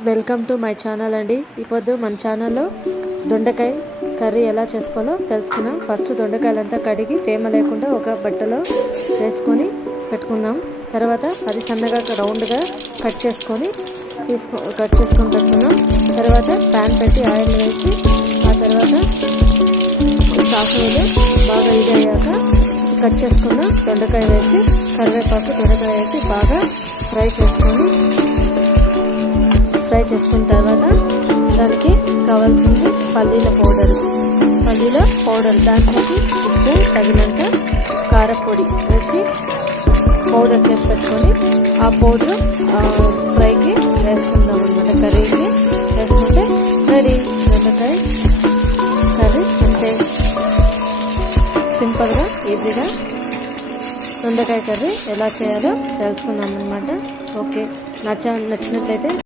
Welcome to my channel అండి. ఇప్పుడు మన ఛానల్లో దొండకాయ కర్రీ ఎలా చేసుకోవాలో తెలుసుకుందాం. ఫస్ట్ దొండకాయలంతా కడిగి తేమ లేకుండా ఒక బట్టలో వేసుకొని పెట్టుకుందాం. తర్వాత అది సన్నగా రౌండ్గా కట్ చేసుకొని పెట్టుకుందాం. తర్వాత ప్యాన్ పెట్టి ఆయిల్ వేసి ఆ తర్వాత సాసులు బాగా ఇదయ్యాక కట్ చేసుకున్న దొండకాయ వేసి కరివేపాకు దొండకాయ వేసి బాగా ఫ్రై చేసుకున్న తర్వాత దానికి కావాల్సింది పల్లీల పౌడర్ దాంట్లోకి ఉప్పు తగినంత కారపొడి వేసి పౌడర్ చేసి పెట్టుకొని ఆ పౌడర్ ఫ్రైకి వేసుకుందాం అన్నమాట. కర్రీకి వేసుకుంటే రెడీ దొండకాయ కర్రీ. అంతే సింపుల్గా ఈజీగా దొండకాయ కర్రీ ఎలా చేయాలో తెలుసుకుందాం అన్నమాట. ఓకే, నచ్చినట్లయితే